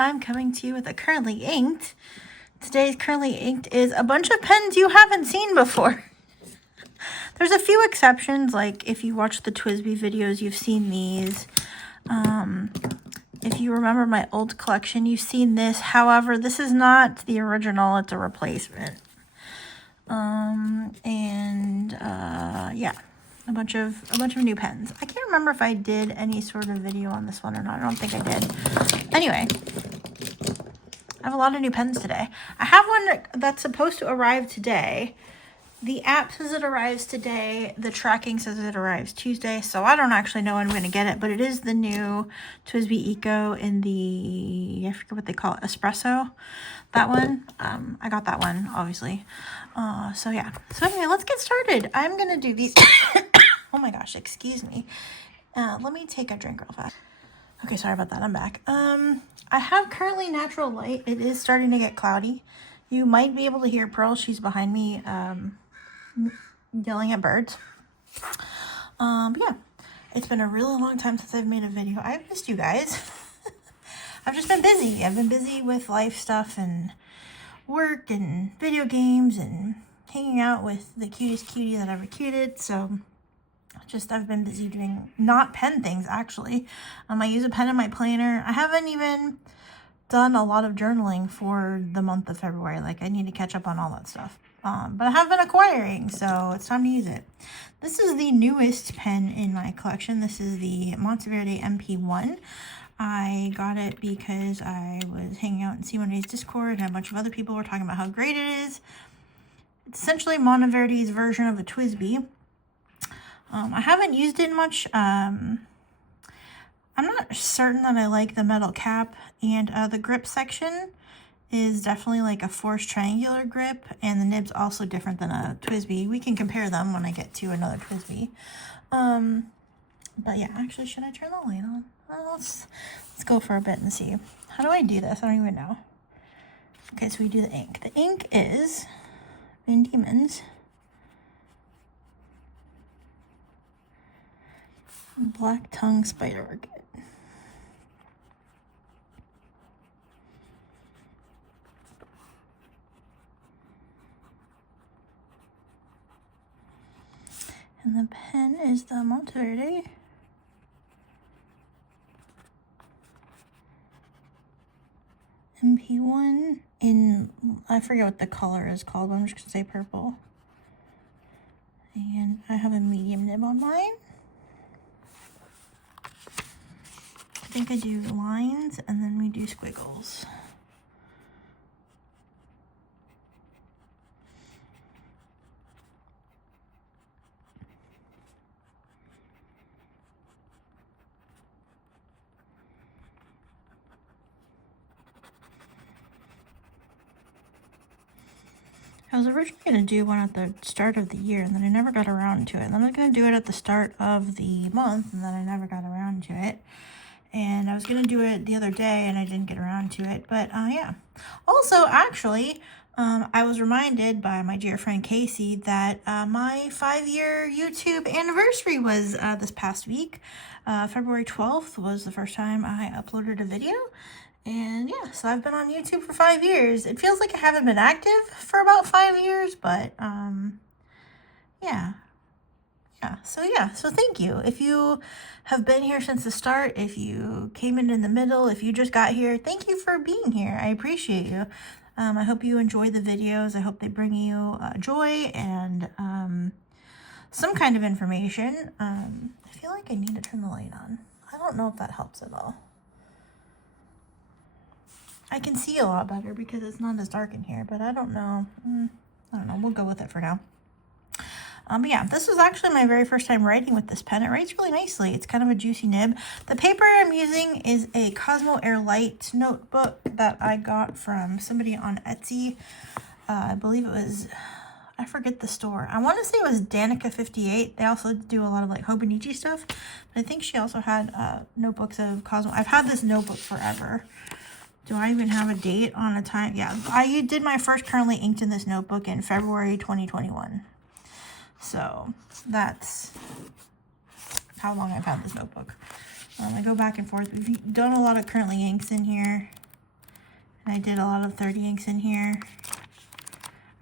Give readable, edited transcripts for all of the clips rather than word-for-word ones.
I'm coming to you with a currently inked. Today's currently inked is a bunch of pens you haven't seen before. There's a few exceptions, like if you watch the TWSBI videos, you've seen these. If you remember my old collection, you've seen this. However, this is not the original, it's a replacement. Yeah, a bunch of new pens. I can't remember if I did any sort of video on this one or not. I don't think I did. Anyway, I have a lot of new pens today. I have one that's supposed to arrive today. The app says it arrives today. The tracking says it arrives Tuesday. So I don't actually know when I'm going to get it, but it is the new TWSBI Eco in the, I forget what they call it, espresso. That one. I got that one, obviously. So yeah. So anyway, let's get started. I'm going to do these. Oh my gosh, excuse me. Let me take a drink real fast. Okay, sorry about that. I'm back. I have currently natural light. It is starting to get cloudy. You might be able to hear Pearl. She's behind me yelling at birds. But yeah, it's been a really long time since I've made a video. I've missed you guys. I've just been busy. I've been busy with life stuff and work and video games and hanging out with the cutest cutie that I've ever cuted. So I've been busy doing not pen things, actually. I use a pen in my planner. I haven't even done a lot of journaling for the month of February. Like, I need to catch up on all that stuff. But I have been acquiring, so it's time to use it. This is the newest pen in my collection. This is the Monteverde MP1. I got it because I was hanging out in Simonet's Discord and a bunch of other people were talking about how great it is. It's essentially Monteverde's version of the TWSBI. I haven't used it much. I'm not certain that I like the metal cap, and the grip section is definitely like a forced triangular grip, and the nib's also different than a TWSBI. We can compare them when I get to another TWSBI. But yeah, actually, should I turn the light on? Let's go for a bit and see. How do I do this? I don't even know. Okay, so we do the ink. The ink is in Dieman's Black Tongue Spider Orchid. And the pen is the Monteverde. MP1 in, I forget what the color is called, but I'm just going to say purple. And I have a medium nib on mine. I think I do lines and then we do squiggles. I was originally going to do one at the start of the year, and then I never got around to it. And then I was going to do it at the start of the month, and then I never got around to it. And I was going to do it the other day, and I didn't get around to it. But, yeah. Also, actually, I was reminded by my dear friend Casey that my 5-year YouTube anniversary was this past week. February 12th was the first time I uploaded a video. And yeah, so I've been on YouTube for 5 years. It feels like I haven't been active for about 5 years, but yeah. So thank you. If you have been here since the start, if you came in the middle, if you just got here, thank you for being here. I appreciate you. I hope you enjoy the videos. I hope they bring you joy and some kind of information. I feel like I need to turn the light on. I don't know if that helps at all. I can see a lot better because it's not as dark in here, but I don't know. We'll go with it for now. But yeah, this was actually my very first time writing with this pen. It writes really nicely. It's kind of a juicy nib. The paper I'm using is a Cosmo Air Light notebook that I got from somebody on Etsy. I believe it was, I forget the store. I want to say it was Danica58. They also do a lot of like Hobonichi stuff. But I think she also had notebooks of Cosmo. I've had this notebook forever. Do I even have a date on a time? Yeah, I did my first currently inked in this notebook in February 2021. So that's how long I've had this notebook. I go back and forth. We've done a lot of currently inks in here. And I did a lot of 30 inks in here.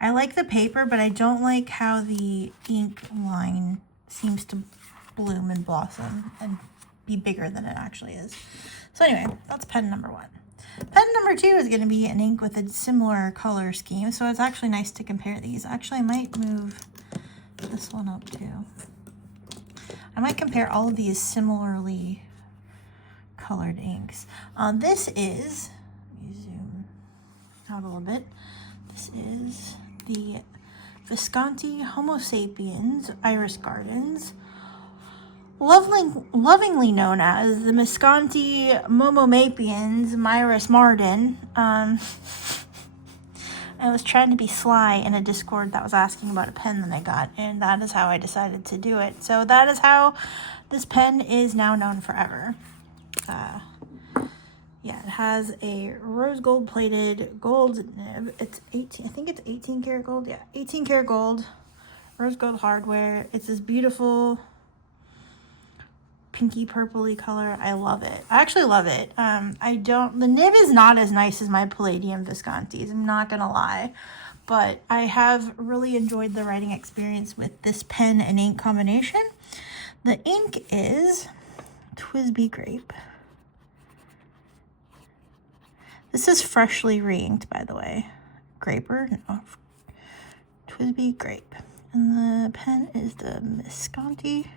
I like the paper, but I don't like how the ink line seems to bloom and blossom and be bigger than it actually is. So anyway, that's pen number 1. Pen number 2 is going to be an ink with a similar color scheme, so it's actually nice to compare these. Actually, I might move this one up too. I might compare all of these similarly colored inks. This is, let me zoom out a little bit. This is the Visconti Homo Sapiens Iris Gardens, lovingly known as the Visconti Momomapians Myris Marden. I was trying to be sly in a Discord that was asking about a pen that I got, and that is how I decided to do it. So that is how this pen is now known forever. Yeah, it has a rose gold plated gold nib. It's 18, I think it's 18 karat gold. Yeah, 18 karat gold, rose gold hardware. It's this beautiful pinky purpley color. I love it. I actually love it. The nib is not as nice as my Palladium Viscontis, I'm not gonna lie, but I have really enjoyed the writing experience with this pen and ink combination. The ink is TWSBI Grape. This is freshly re-inked, by the way. Graper? No. TWSBI Grape. And the pen is the Visconti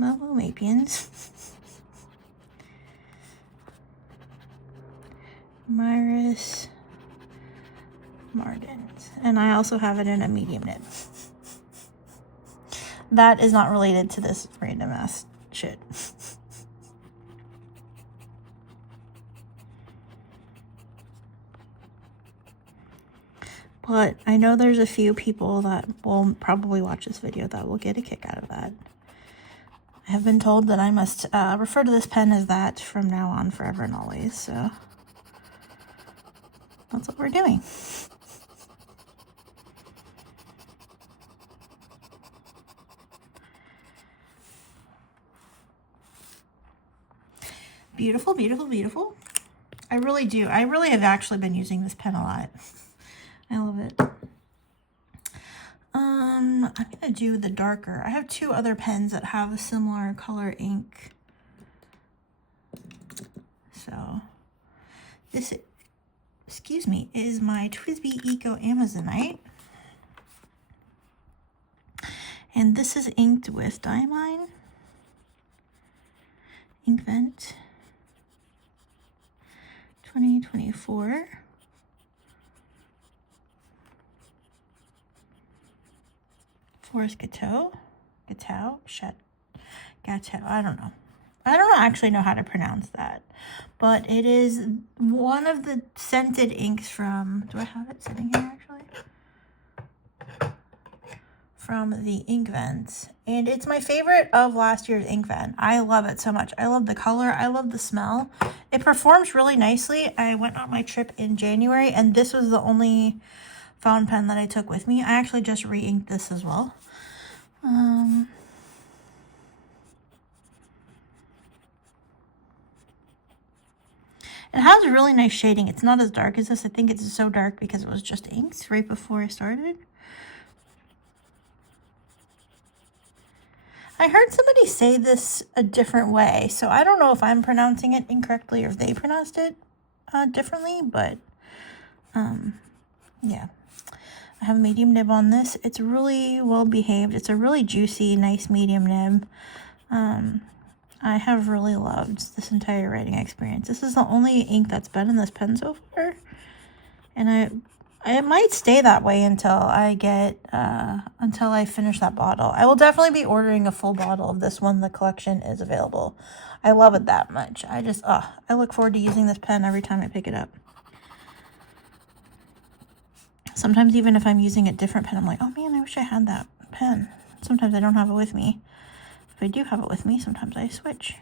Momomapians Myris Mardens. And I also have it in a medium nib. That is not related to this random ass shit. But I know there's a few people that will probably watch this video that will get a kick out of that. I have been told that I must refer to this pen as that from now on, forever and always, so that's what we're doing. Beautiful, beautiful, beautiful. I really do. I really have actually been using this pen a lot. I love it. I'm gonna do the darker. I have 2 other pens that have a similar color ink. So this, excuse me, is my TWSBI Eco Amazonite. And this is inked with Diamine, Inkvent 2024. Forest Gateau, I don't know. I don't actually know how to pronounce that, but it is one of the scented inks from, do I have it sitting here actually? From the Inkvent, and it's my favorite of last year's Inkvent. I love it so much. I love the color, I love the smell. It performs really nicely. I went on my trip in January, and this was the only fountain pen that I took with me. I actually just re-inked this as well. It has a really nice shading. It's not as dark as this. I think it's so dark because it was just inks right before I started. I heard somebody say this a different way, so I don't know if I'm pronouncing it incorrectly or if they pronounced it differently, but yeah. I have a medium nib on this. It's really well behaved. It's a really juicy, nice medium nib. I have really loved this entire writing experience. This is the only ink that's been in this pen so far, and it might stay that way until I get until I finish that bottle. I will definitely be ordering a full bottle of this when the collection is available. I love it that much. I look forward to using this pen every time I pick it up. Sometimes even if I'm using a different pen, I'm like, oh man, I wish I had that pen. Sometimes I don't have it with me. If I do have it with me, sometimes I switch.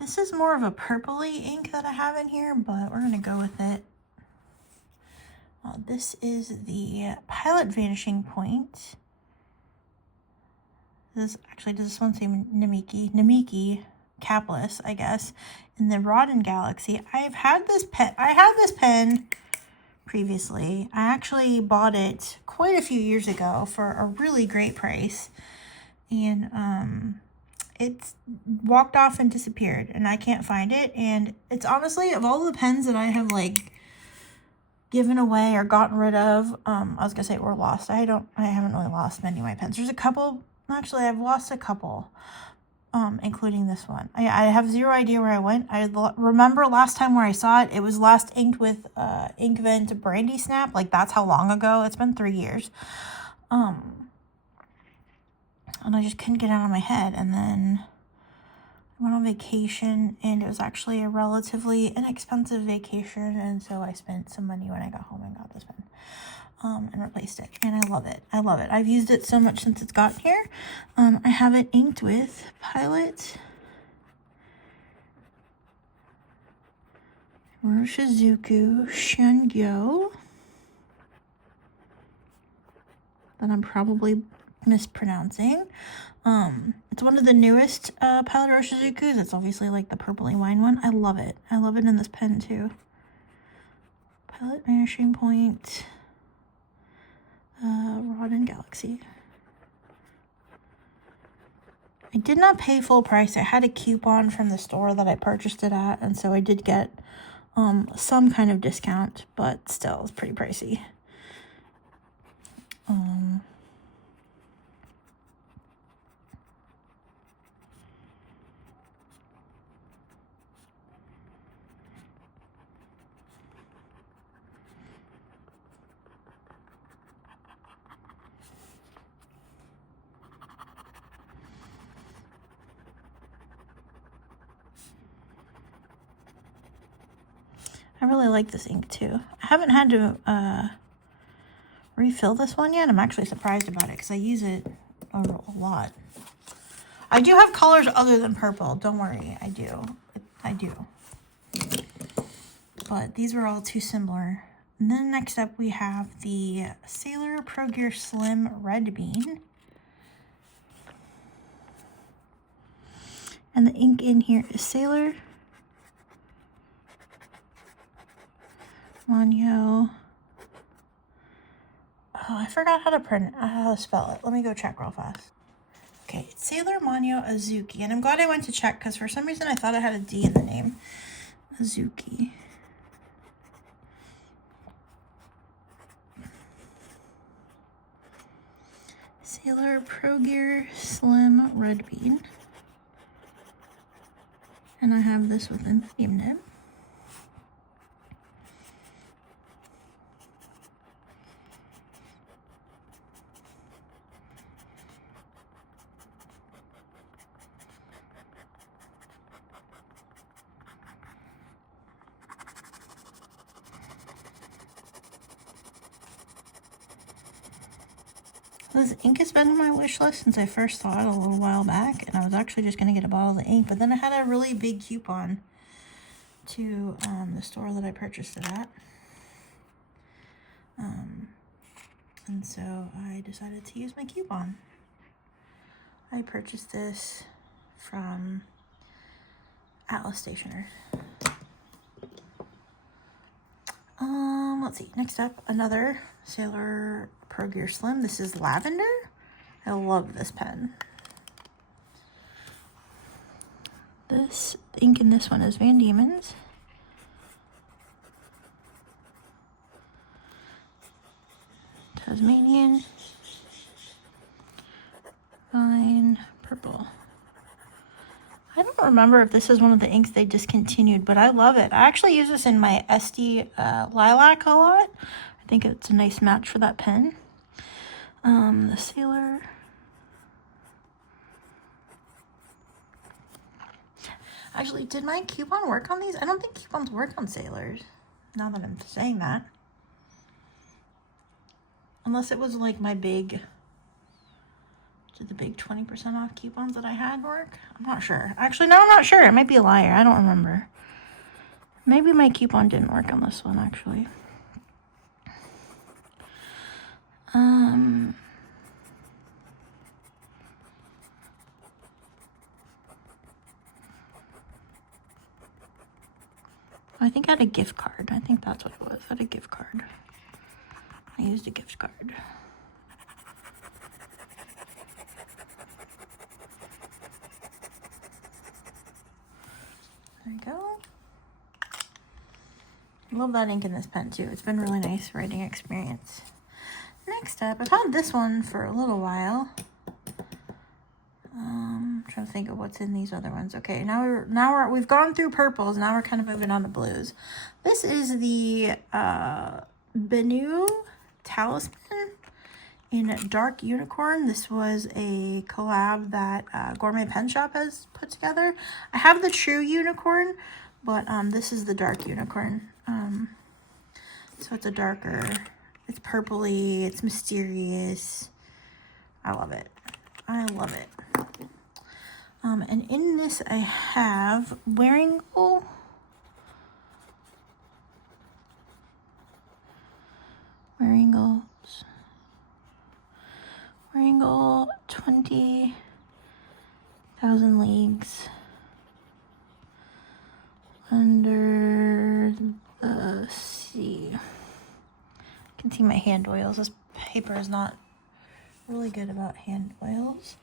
This is more of a purpley ink that I have in here, but we're gonna go with it. This is the Pilot Vanishing Point. Does this one say Namiki capless, I guess, in the Raden galaxy. I had this pen previously. I actually bought it quite a few years ago for a really great price, and it's walked off and disappeared, and I can't find it. And it's honestly, of all the pens that I have like given away or gotten rid of, I was gonna say or lost. I haven't really lost many of my pens. There's a couple. Actually, I've lost a couple, including this one. I have zero idea where I went. I remember last time where I saw it, it was last inked with Inkvent Brandy Snap. Like, that's how long ago. It's been 3 years. And I just couldn't get it out of my head. And then I went on vacation, and it was actually a relatively inexpensive vacation. And so I spent some money when I got home and got this pen. And replaced it, and I love it. I love it. I've used it so much since it's gotten here. I have it inked with Pilot, Iroshizuku, Syun-gyo, that I'm probably mispronouncing. It's one of the newest Pilot Iroshizukus. It's obviously like the purpley wine one. I love it. I love it in this pen too. Pilot Vanishing Point. Raden Galaxy. I did not pay full price. I had a coupon from the store that I purchased it at, and so I did get some kind of discount, but still it's pretty pricey. I really like this ink too. I haven't had to refill this one yet. I'm actually surprised about it because I use it a lot. I do have colors other than purple. Don't worry, I do. I do. But these were all too similar. And then next up we have the Sailor Pro Gear Slim Red Bean. And the ink in here is Sailor, Manyo. Oh, I forgot how to spell it. Let me go check real fast. Okay, it's Sailor, Manyo, Azuki. And I'm glad I went to check because for some reason I thought it had a D in the name. Azuki. Sailor Pro Gear Slim Red Bean. And I have this with a name nib. This ink has been on my wish list since I first saw it a little while back, and I was actually just going to get a bottle of ink, but then I had a really big coupon to the store that I purchased it at. And so I decided to use my coupon. I purchased this from Atlas Stationery. Let's see. Next up, another Sailor Pro Gear Slim. This is Lavender. I love this pen. This ink in this one is Van Dieman's. Tasmanian. Fine purple. I don't remember if this is one of the inks they discontinued, but I love it. I actually use this in my Estie Lilac a lot. I think it's a nice match for that pen. The Sailor. Actually, did my coupon work on these? I don't think coupons work on Sailors, now that I'm saying that. Unless it was like my big... Did the big 20% off coupons that I had work? I'm not sure. Actually, no, I'm not sure. It might be a liar. I don't remember. Maybe my coupon didn't work on this one, actually. I think I had a gift card. I think that's what it was. I had a gift card. I used a gift card. There we go. Love that ink in this pen too. It's been a really nice writing experience. Next up, I've had this one for a little while. I'm trying to think of what's in these other ones. Okay, we've gone through purples. Now we're kind of moving on to blues. This is the Benu Talisman in Dark Unicorn. This was a collab that Gourmetpens shop has put together. I have the true unicorn, but this is the dark unicorn. So it's a darker, it's purpley, it's mysterious. I love it. I love it. And in this I have Wearingeul. Wearingeul 20,000 leagues under the sea. You can see my hand oils. This paper is not really good about hand oils.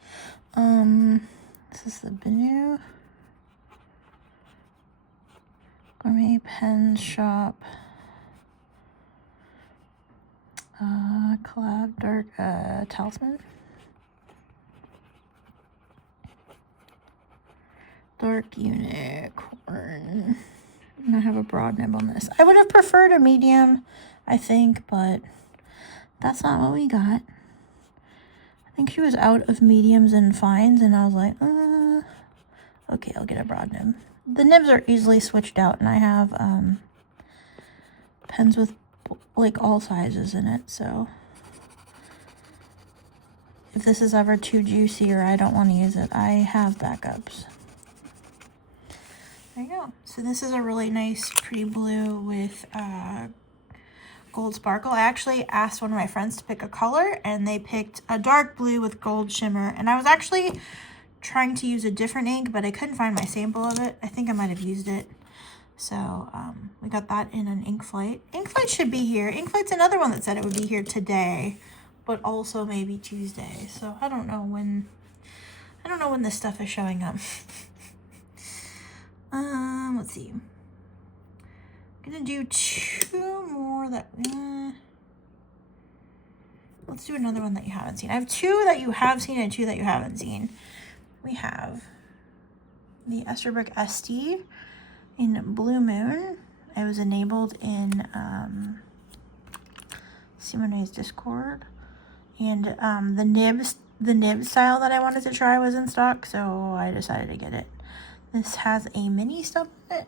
This is the Benu Gourmetpens shop. Collab Dark Talisman. Dark Unicorn. And I have a broad nib on this. I would have preferred a medium, I think, but that's not what we got. I think she was out of mediums and fines, and I was like, okay, I'll get a broad nib. The nibs are easily switched out, and I have pens with like all sizes in it, so if this is ever too juicy or I don't want to use it, I have backups. There you go. So this is a really nice pretty blue with gold sparkle. I actually asked one of my friends to pick a color, and they picked a dark blue with gold shimmer, and I was actually trying to use a different ink, but I couldn't find my sample of it. I think I might have used it. So we got that in an ink flight. Ink flight should be here. Ink flight's another one that said it would be here today, but also maybe Tuesday. So I don't know when this stuff is showing up. Let's see. I'm gonna do two more that let's do another one that you haven't seen. I have two that you have seen and two that you haven't seen. We have the Esterbrook Estie in Blue Moon. It was enabled in Simone's Discord, and the nib style that I wanted to try was in stock, so I decided to get it. This has a mini stub in it,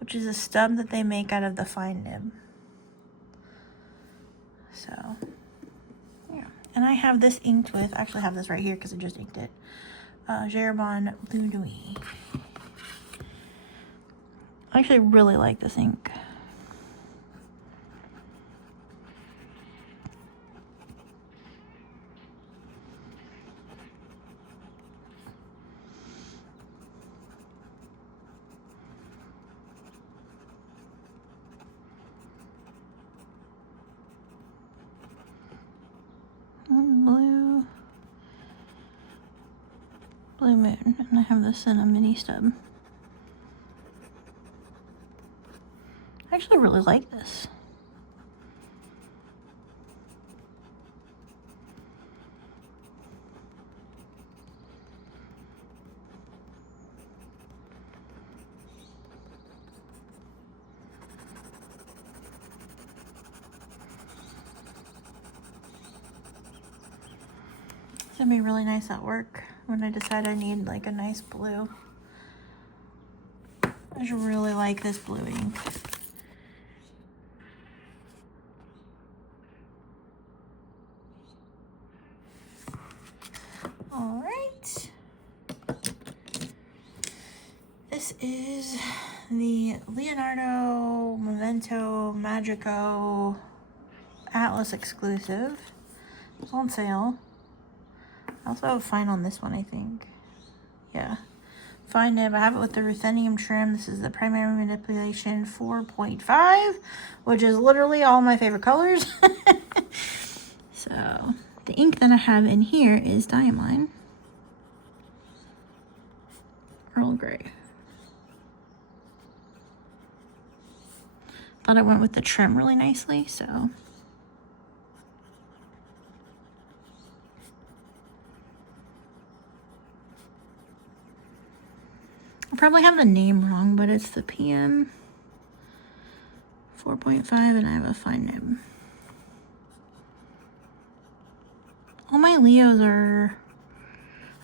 which is a stub that they make out of the fine nib. So yeah, and I have this inked with, actually I have this right here because I just inked it, Herbin Bleu Nuit. I actually really like this ink. Blue Moon, and I have this in a mini stub. I actually really like this. It's gonna be really nice at work when I decide I need like a nice blue. I just really like this blue ink. All right. This is the Leonardo Momento Magico Atlas exclusive. It's on sale. I also have a fine on this one, I think. Yeah. fine nib. I have it with the ruthenium trim. This is the primary manipulation 4.5, which is literally all my favorite colors. So the ink that I have in here is Diamine, Earl Grey. Thought I went with the trim really nicely, so. I probably have the name wrong, but it's the PM 4.5 and I have a fine nib. All my Leos are,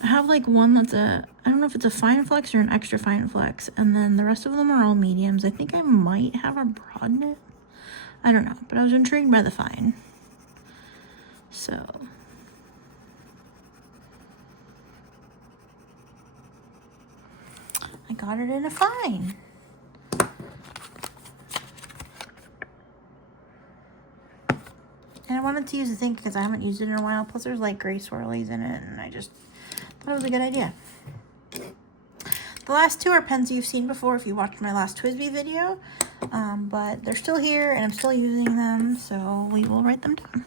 I have like one that's a, I don't know if it's a fine flex or an extra fine flex, and then the rest of them are all mediums. I think I might have a broad nib. I don't know, but I was intrigued by the fine. So. I got it in a fine. And I wanted to use the ink because I haven't used it in a while. Plus there's like gray swirlies in it, and I just thought it was a good idea. The last two are pens you've seen before if you watched my last TWSBI video. But they're still here and I'm still using them, so we will write them down.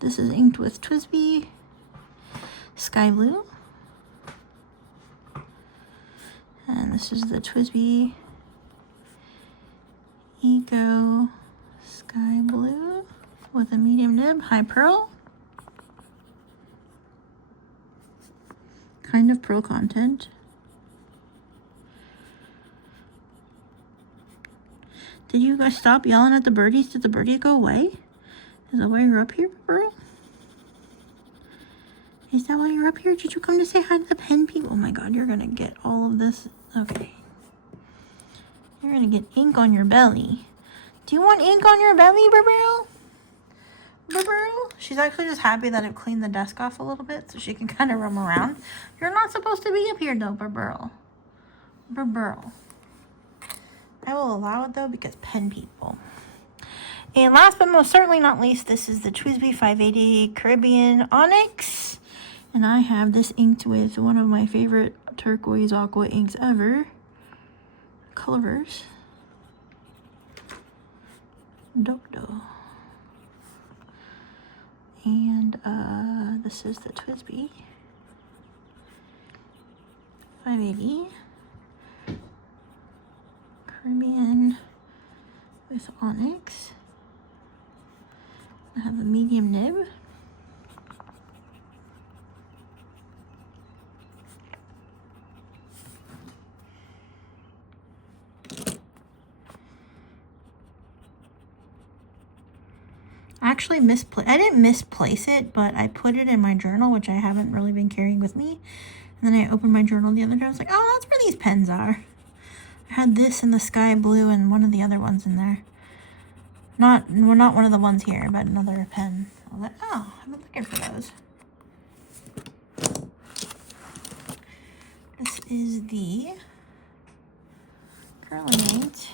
This is inked with TWSBI Skyblue. And this is the TWSBI Eco Skyblue with a medium nib, high pearl. Kind of pearl content. Did you guys stop yelling at the birdies? Did the birdies go away? Is that why you're up here, Earl? Is that why you're up here? Did you come to say hi to the pen people? Oh my god, you're gonna get all of this. Okay. You're gonna get ink on your belly. Do you want ink on your belly, Earl? Earl? She's actually just happy that I've cleaned the desk off a little bit so she can kind of roam around. You're not supposed to be up here though, Earl. Earl. I will allow it though because pen people. And last but most certainly not least, this is the TWSBI 580 Caribbean Onyx. And I have this inked with one of my favorite turquoise aqua inks ever. Colorverse. Dodo. And this is the TWSBI 580 Caribbean with Onyx. I have a medium nib. Actually I didn't misplace it, but I put it in my journal, which I haven't really been carrying with me. And then I opened my journal the other day. I was like, oh, that's where these pens are. I had this and the sky blue and one of the other ones in there. Not one of the ones here, but another pen. I was like, oh, I've been looking for those. This is the Curlinate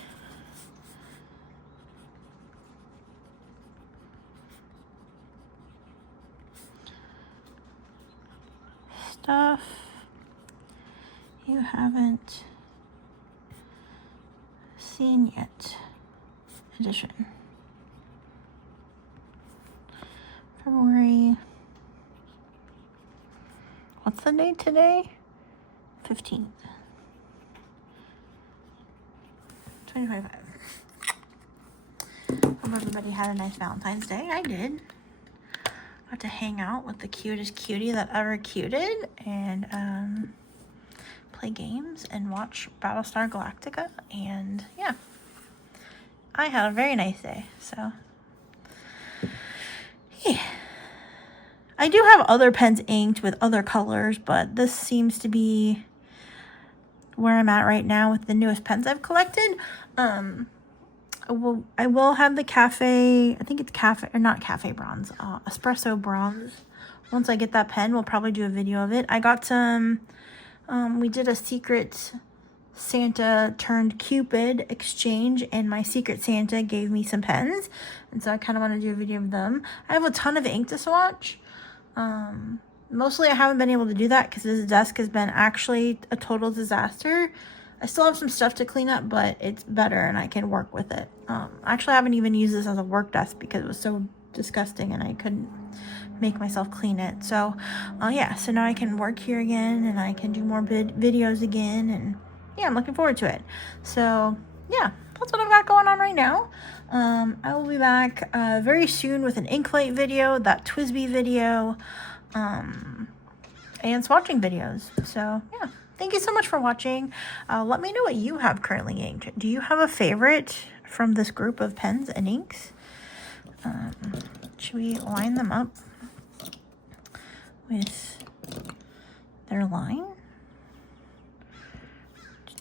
Stuff You Haven't Seen Yet edition. February, what's the date today? 15th. 2025. Hope everybody had a nice Valentine's Day. I did. Got to hang out with the cutest cutie that ever cuted and play games and watch Battlestar Galactica, and yeah, I had a very nice day. So yeah, I do have other pens inked with other colors, but this seems to be where I'm at right now with the newest pens I've collected. I will have the cafe, I think it's cafe, or not cafe bronze, espresso bronze. Once I get that pen, we'll probably do a video of it. I got some, we did a secret Santa turned Cupid exchange, and my secret Santa gave me some pens, and so I kind of want to do a video of them. I have a ton of ink to swatch, Mostly I haven't been able to do that because this desk has been actually a total disaster. I still have some stuff to clean up, but it's better and I can work with it. Actually, I haven't even used this as a work desk because it was so disgusting and I couldn't make myself clean it. So yeah, so now I can work here again and I can do more videos again, and yeah, I'm looking forward to it. So yeah, that's what I've got going on right now. I will be back very soon with an Inklight video, that TWSBI video, and swatching videos. So yeah, thank you so much for watching. Let me know what you have currently inked. Do you have a favorite from this group of pens and inks? Should we line them up with their line? To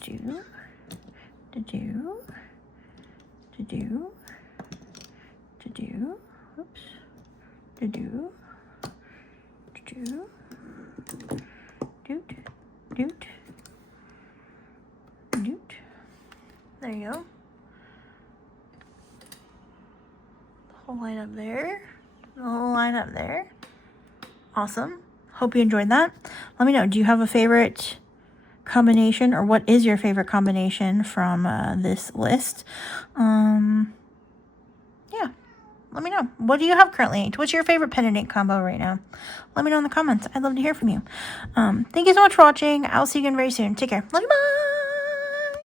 do, oops, doot, doot. There you go. The whole line up there. The whole line up there. Awesome. Hope you enjoyed that. Let me know. Do you have a favorite combination, or what is your favorite combination from this list? Yeah. Let me know. What do you have currently inked? What's your favorite pen and ink combo right now? Let me know in the comments. I'd love to hear from you. Thank you so much for watching. I'll see you again very soon. Take care. Love you. Bye.